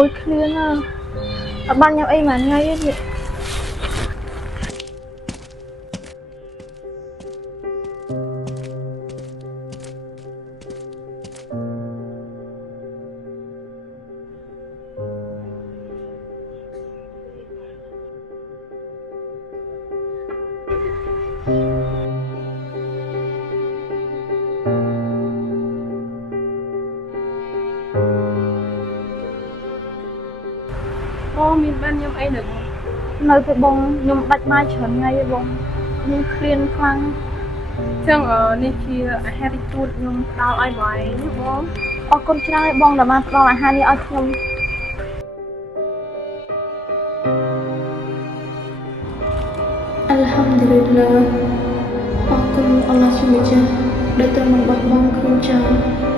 ôi clear nè ở ban nhau ấy mà ngay ấy អូមានបានខ្ញុំអីនៅបង នៅពេលបងខ្ញុំដាច់បាយច្រើនថ្ងៃឯងបងខ្ញុំឃ្លានខ្លាំង ចឹងនេះជាអាហារទីទួតខ្ញុំផ្ដល់ឲ្យបងឯងណាបង អរគុណច្រើនឯងបងដែលបានផ្ដល់អាហារនេះឲ្យខ្ញុំ Alhamdulillah អរគុណអល់ឡោះជាម្ចាស់ដែលទ្រង់បានបោះបង់ខ្ញុំចោល